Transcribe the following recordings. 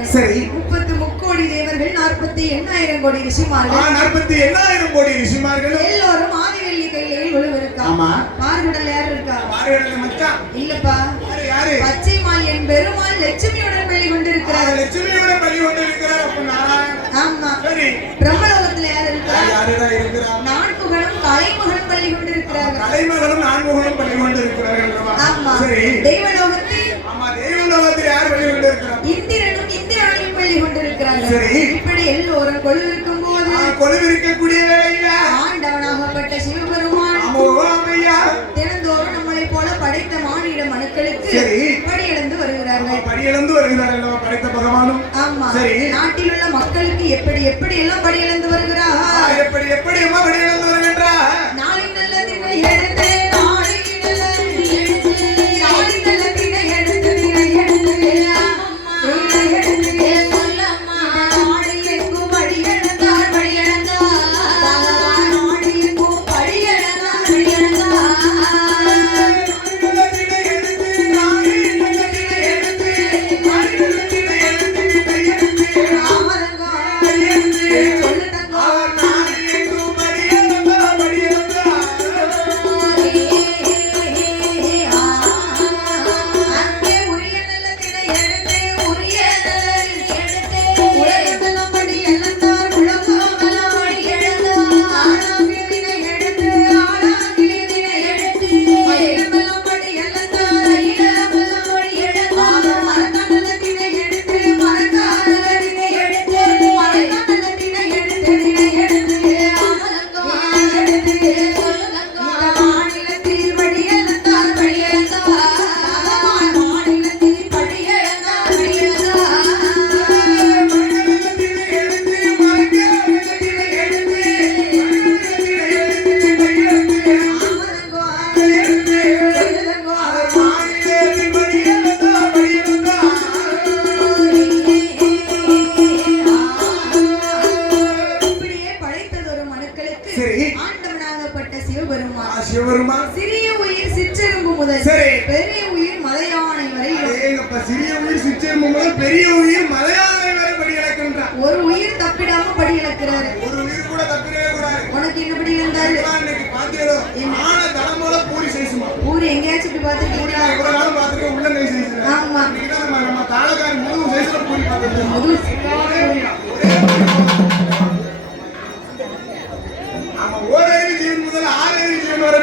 இருக்கிறார்கள். சரி. 30 கோடி தேவர்கள், 48,000 கோடி ரிஷிமார்கள். 48,000 கோடி ரிஷிமார்கள் எல்லோரும் ஆதிவெள்ளி கையிலே விழுவிருக்கா. ஆமா. பார்விடல் யார் இருக்கா? பார்விடல் மச்சான். இல்லப்பா. யாரு? பச்சை மாலியன் பெருமாள் லட்சுமியுடன் பள்ளி கொண்டிருக்கிறார். லட்சுமியுடன் பள்ளி கொண்டிருக்கிறார். அப்ப நாராயணன். ஆமா. சரி. பிரம்மலோகத்துல யார் இருக்கா? யாருதான் இருக்கிறார்? நான்முகனும் கலைமகனும் பள்ளி கொண்டிருக்கிறார்கள். கலைமகனும் நான்முகனும் பள்ளி கொண்டிருக்கிறார்கள். ஆமா. சரி. தெய்வலோகத்தில் தெய்வலோகத்தில் யார் பள்ளி கொண்டிருக்கிறார்? இந்திரனும் இந்திராணியும் பள்ளி கொண்டிருக்கிறார்கள். சரி. இப்படி எல்லோரும் கொலுவிருக்கும் போது கொலுவிருக்கக்கூடிய வேளையில ஆண்டவனாகப்பட்ட சிவபெருமான் தினந்தோறும் நம்மளை போல படைத்த மானிட மனுக்களுக்கு படியிழந்து வருகிறார்கள். படியிழந்து வருகிறார்கள் படைத்த பகவானும். ஆமா. நாட்டில் உள்ள மக்களுக்கு எப்படி எப்படி எல்லாம் படியிழந்து வருகிறார்? எப்படி எப்படி எல்லாம் படியிழந்து வருகின்றார்? நாளின் நல்ல தினை எடுத்து சிறிய உயிர் சிற்றெரும்பு முதல் பெரிய உயிர் மலையானை வரை சிறிய உயிர் சிற்றெரும்பு முதல் பெரிய உயிர் மலையானை வரை படி இழக்கின்றார். ஒரு உயிர் தப்பிடாம படி இழக்கிறார். ஒரு உயிர் கூட தப்பிடவே கூடாது. உனக்கு என்ன படி இழந்தாரு? இன்னைக்கு பாத்தீங்களோ ஆன தடம் போல பூரி சைஸ்மா. பூரி எங்கேயாச்சும் இப்படி பாத்துருக்கீங்களா? ஒரு நாள் பாத்துருக்கேன். உள்ளங்கை சைஸ். ஆமா. நம்ம தாளகாரி முழு சைஸ்ல பூரி பாத்துருக்கோம். முழு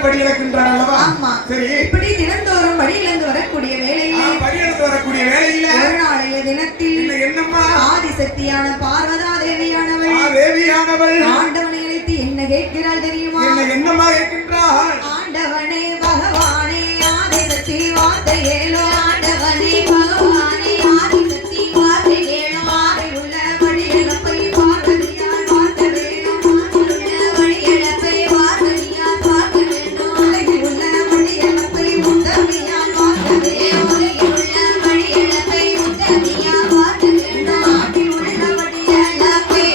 படி இழக்கின்றார் அல்லவா? ஆமா. சரி. இப்படி தினந்தோறும் படியிலிருந்து வரக்கூடிய வேளையிலே ஒரு நாளைய தினத்தில் என்னம்மா ஆதிசக்தியான பார்வதா தேவியானவள் ஆண்டவனை அழைத்து என்ன கேட்கிறாள் தெரியுமா? என்னம்மா கேட்கின்றாள்? ஆண்டவனே பகவானே ஆதிசக்தி வார்த்தை கேளோ. ஆண்டவனே பகவானே ஆதிசக்தி வார்த்தை கேளோ. ஆறில் உள்ள படியிழப்பை பார்வதியால் பார்க்க வேணும். ஆறில் உள்ள படியிழப்பை பார்வதியால் பார்க்க வேணும். உலகில் உள்ள படியிழப்பை உத்தமியால் பார்க்க வேணும். உலகில் உள்ள படியிழப்பை உத்தமியால் பார்க்க வேணும். நாட்டில் உள்ள படியிழப்பை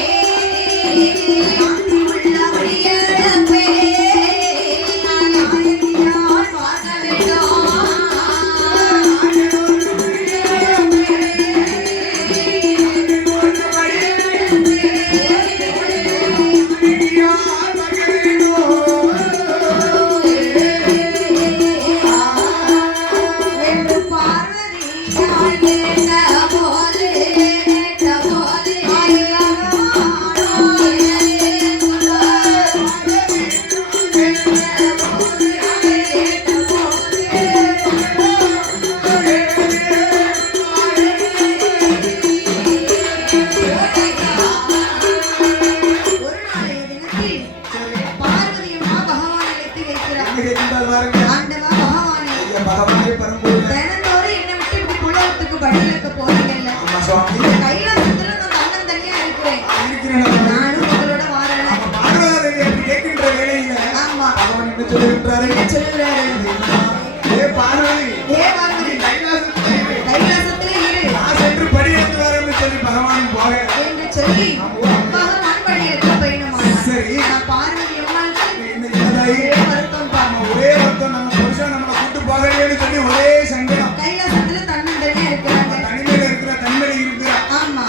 ஒரே சங்கடம். கைலாசத்துல தன்னந்தனியா இருக்கிறாங்க. தனிமையில இருக்கிற தன்மையில இருக்கிற. ஆமா.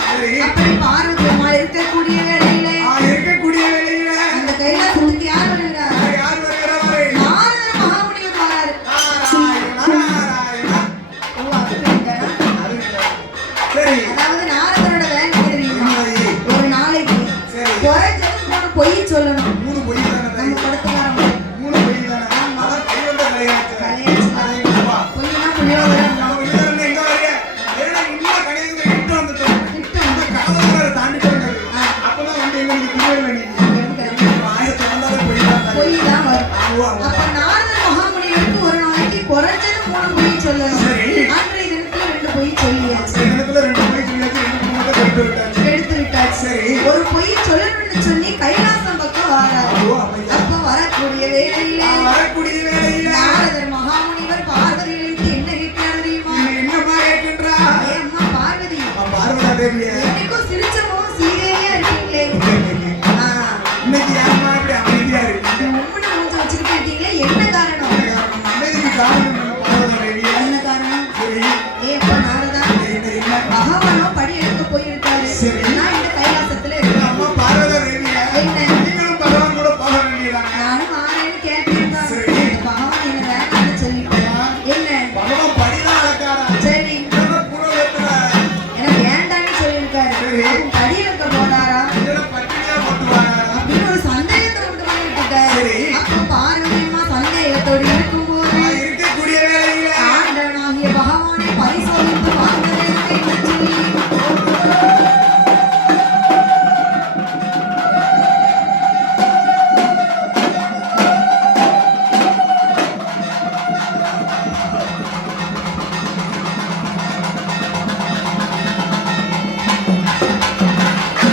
வேளையில வரக்கூடிய வேளையில நாரதர் மகாமுனிவர் பார்வதி அழைத்து என்ன கேட்கிறார் தெரியுமா? என்னமா கேட்கின்றா? ஏ அம்மா பார்வதி, பார்வதா தேவியா என்னைக்கும் சிரிச்ச முகம் சீரியஸா இருக்கீங்களே. ஆ, இன்னைக்கு அம்மா இப்படி அமைதியா இருக்கு. உம்முன்னு மூஞ்ச வச்சுக்கிட்டு இருக்கீங்களே, என்ன காரணம்? அமைதிக்கு காரணம் என்ன பார்வதா தேவியா? என்ன காரணம்? சரி ஏ அப்பா நாரதா, என்ன பகவானோ படி எடுக்க போயிருக்காரு. சரி. நான் இந்த கைலாசத்துல இருக்கேன். அம்மா பார்வதா தேவியா? என்ன? நீங்களும் பகவான் கூட போக வேண்டியதானே? நானும் ஆறேன்னு கேட்டிருந்தேன். சரி. பகவான் என்ன வேண்டாம்னு சொல்லிட்டேன். என்ன? பகவான் படிதான் அளக்காரா? சரி, இதெல்லாம் புறவேத்துல எனக்கு வேண்டாம்னு சொல்லியிருக்காரு. சரி. அப்ப படி எடுக்க போனாரா இதெல்லாம் பட்டினியா போட்டு வாராரா? அப்படின்னு ஒரு சந்தேகத்தை உண்டு பண்ணிட்டு இருக்காரு. சரி. அப்போ பார்வதியம்மா சந்தேகத்தோடு